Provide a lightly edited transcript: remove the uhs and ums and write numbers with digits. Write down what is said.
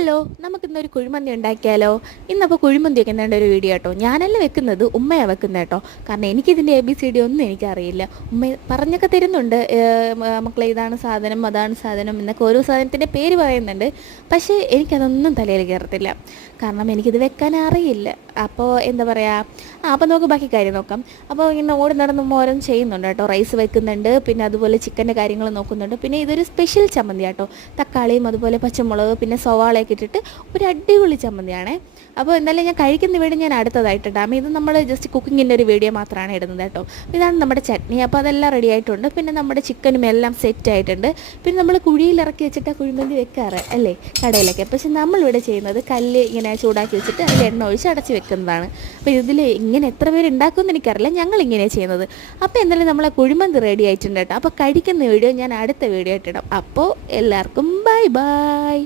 Hello, നമുക്കിന്നൊരു കുഴിമന്തി ഉണ്ടാക്കിയാലോ? ഇന്നപ്പോൾ കുഴിമന്തി വെക്കുന്നതിൻ്റെ ഒരു വീഡിയോ കേട്ടോ. ഞാനല്ല വെക്കുന്നത്, ഉമ്മയാണ് വെക്കുന്നത് കേട്ടോ. കാരണം എനിക്കിതിൻ്റെ ABCD ഒന്നും എനിക്കറിയില്ല. ഉമ്മ പറഞ്ഞൊക്കെ തരുന്നുണ്ട്, മക്കളെ ഇതാണ് സാധനം, അതാണ് സാധനം എന്നൊക്കെ ഓരോ സാധനത്തിൻ്റെ പേര് പറയുന്നുണ്ട്. പക്ഷേ എനിക്കതൊന്നും തലയിൽ കയറത്തില്ല, കാരണം എനിക്കിത് വെക്കാൻ അറിയില്ല. അപ്പോൾ എന്താ പറയുക, അപ്പോൾ നമുക്ക് ബാക്കി കാര്യം നോക്കാം. അപ്പോൾ ഇങ്ങനെ ഓടി നടന്ന് ഓരോന്ന് ചെയ്യുന്നുണ്ട് കേട്ടോ. റൈസ് വെക്കുന്നുണ്ട്, പിന്നെ അതുപോലെ ചിക്കൻ്റെ കാര്യങ്ങൾ നോക്കുന്നുണ്ട്. പിന്നെ ഇതൊരു സ്പെഷ്യൽ ചമ്മന്തി കേട്ടോ. തക്കാളിയും അതുപോലെ പച്ചമുളക് പിന്നെ സവാളയൊക്കെ ഇട്ടിട്ട് ഒരു അടിപൊളി ചമ്മന്തിയാണേ. അപ്പോൾ എന്തായാലും ഞാൻ കഴിക്കുന്ന വീഡിയോ ഞാൻ അടുത്തതായിട്ടിടാം. ഇത് നമ്മൾ ജസ്റ്റ് കുക്കിങ്ങിൻ്റെ ഒരു വീഡിയോ മാത്രമാണ് ഇടുന്നത് കേട്ടോ. ഇതാണ് നമ്മുടെ ചട്നി. അപ്പോൾ അതെല്ലാം റെഡി ആയിട്ടുണ്ട്. പിന്നെ നമ്മുടെ ചിക്കനും എല്ലാം സെറ്റ് ആയിട്ടുണ്ട്. പിന്നെ നമ്മൾ കുഴിയിൽ ഇറക്കി വെച്ചിട്ട് കുഴിമന്തി വെക്കാറ് അല്ലേ കടയിലൊക്കെ. പക്ഷെ നമ്മളിവിടെ ചെയ്യുന്നത് കല്ല് ഇങ്ങനെ ചൂടാക്കി വെച്ചിട്ട് അതിൽ എണ്ണ ഒഴിച്ച് അടച്ച് വെക്കുന്നതാണ്. അപ്പോൾ ഇതിൽ ഇങ്ങനെ എത്ര പേര് ഉണ്ടാക്കുമെന്ന് എനിക്കറിയില്ല, ഞങ്ങളിങ്ങനെയാണ് ചെയ്യുന്നത്. അപ്പോൾ എന്തായാലും നമ്മളെ കുഴിമന്തി റെഡി ആയിട്ടുണ്ട് കേട്ടോ. അപ്പോൾ കഴിക്കുന്ന വീഡിയോ ഞാൻ അടുത്ത വീഡിയോ ആയിട്ടിടാം. അപ്പോൾ എല്ലാവർക്കും ബൈ ബൈ.